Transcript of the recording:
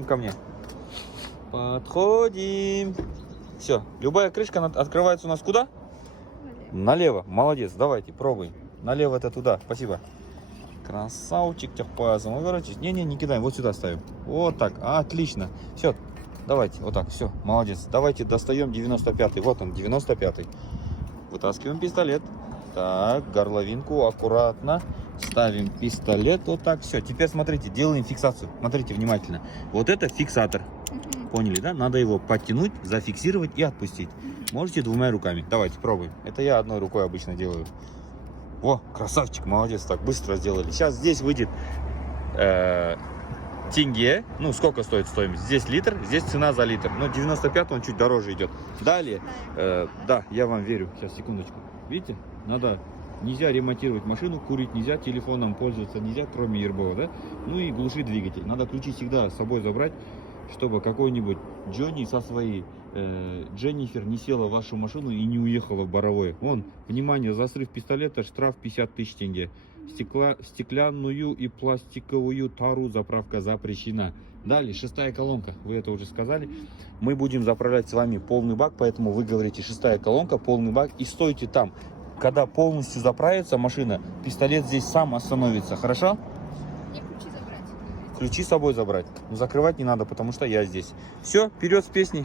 подходим ко мне. Подходим. Все, любая крышка открывается у нас куда? Налево. Молодец, давайте, пробуем. Налево это туда, спасибо. Красавчик, тяпазом. Уворачивайтесь. Не-не, не кидаем, вот сюда ставим. Вот так, отлично. Все, давайте, вот так, все, молодец. Давайте достаем 95-й, вот он, 95-й. Вытаскиваем пистолет. Так, горловинку аккуратно. Ставим пистолет, вот так, все. Теперь смотрите, делаем фиксацию. Смотрите внимательно. Вот это фиксатор. Поняли, да? Надо его подтянуть, зафиксировать и отпустить. Можете двумя руками. Давайте, пробуем. Это я одной рукой обычно делаю. О, красавчик, молодец, так быстро сделали. Сейчас здесь выйдет тенге. Ну, сколько стоит стоимость? Здесь литр, здесь цена за литр. Но 95 он чуть дороже идет. Далее, да, я вам верю. Сейчас, секундочку. Видите, нельзя ремонтировать машину, курить нельзя, телефоном пользоваться нельзя, кроме ЕРБО, да? Ну и глушить двигатель. Надо ключи всегда с собой забрать, чтобы какой-нибудь Джонни со своей Дженнифер не села в вашу машину и не уехала в Боровое. Вон, внимание, за срыв пистолета штраф 50 тысяч тенге. Стеклянную и пластиковую тару заправка запрещена. Далее, 6-я колонка, вы это уже сказали. Мы будем заправлять с вами полный бак, поэтому вы говорите 6-я колонка, полный бак, и стойте там. Когда полностью заправится машина, пистолет здесь сам остановится, хорошо? Мне ключи забрать. Ключи с собой забрать. Но закрывать не надо, потому что я здесь. Все, вперед с песней.